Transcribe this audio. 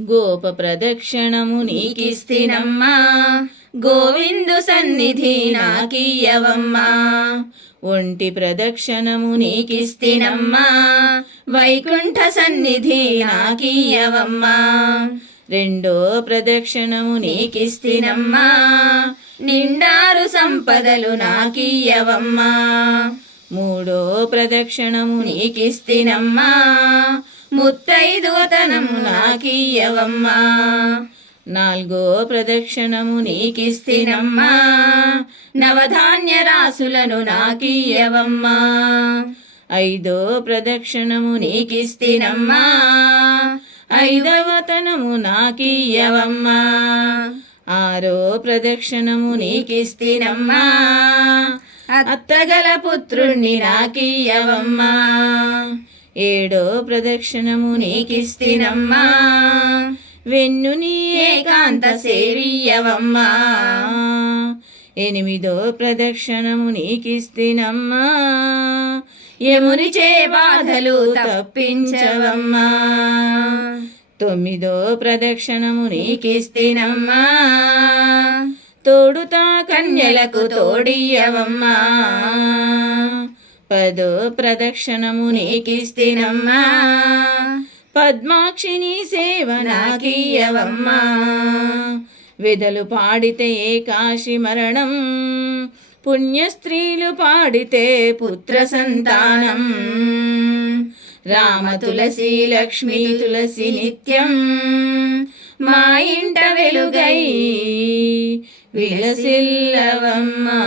గోప ప్రదక్షిణము నీకిస్తినమ్మా, గోవిందు సన్నిధి నాకియ్యవమ్మా. ఒంటి ప్రదక్షిణము నీకిస్తినమ్మా, వైకుంఠ సన్నిధి నాకియ్యవమ్మా. రెండో ప్రదక్షిణము నీకిస్తినమ్మా, నిండారు సంపదలు నాకియ్యవమ్మా. మూడో ప్రదక్షిణము నీకిస్తినమ్మా, ముత్తైదువతనము నాకియ్యవమ్మా. నాలుగో ప్రదక్షిణము నీకిస్తినమ్మా, నవధాన్య రాసులను నాకియ్యవమ్మా. ఐదో ప్రదక్షిణము నీకిస్తినమ్మా, ఐదవతనము నాకియ్యవమ్మా. ఆరో ప్రదక్షిణము నీకిస్తినమ్మా, అత్తగల పుత్రుణ్ణి నాకియ్యవమ్మా. ఏడో ప్రదక్షిణము నీకిస్తినమ్మా, వెన్నుని ఏకాంత సేవియ్యవమ్మా. ఎనిమిదో ప్రదక్షిణము నీకిస్తినమ్మా, యమునిచే బాధలు తప్పించవమ్మా. తొమ్మిదో ప్రదక్షిణము నీకిస్తినమ్మా, తోడుతా కన్యలకు తోడియ్యవమ్మా. పదో ప్రదక్షిణము నీకిస్తినమ్మా, పద్మాక్షిని సేవ నాకియ్యవమ్మా. వెదలు పాడితే ఏకాశి మరణం, పుణ్యస్త్రీలు పాడితే పుత్ర సంతానం. రామ తులసి లక్ష్మీ తులసి నిత్యం, మా ఇంట వెలుగై విలసిల్లవమ్మా.